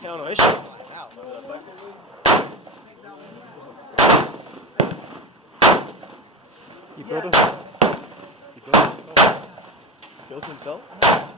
Hell no, his shit flying out. He built himself. He built himself. Built himself?